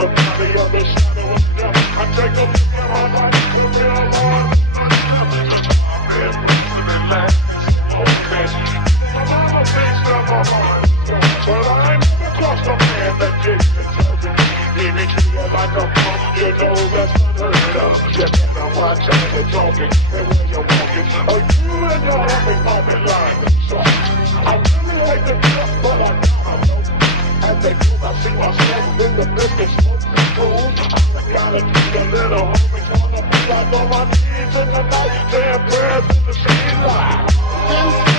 the valley of the shadow of death. I take a look at my life and realize I've been listening last. My mama thinks that my mind is but I ain't never crossed a man that didn't tell me. Even you like a punk, you know that's unheard of. You better watch how you're talking and where you're walking. Or you and your happy moment line. So I really hate to talk, but I gotta know. As they do, I see myself in the business smoking fools. I gotta keep a little homie, wanna be like on my knees in the night, saying prayers in the city light.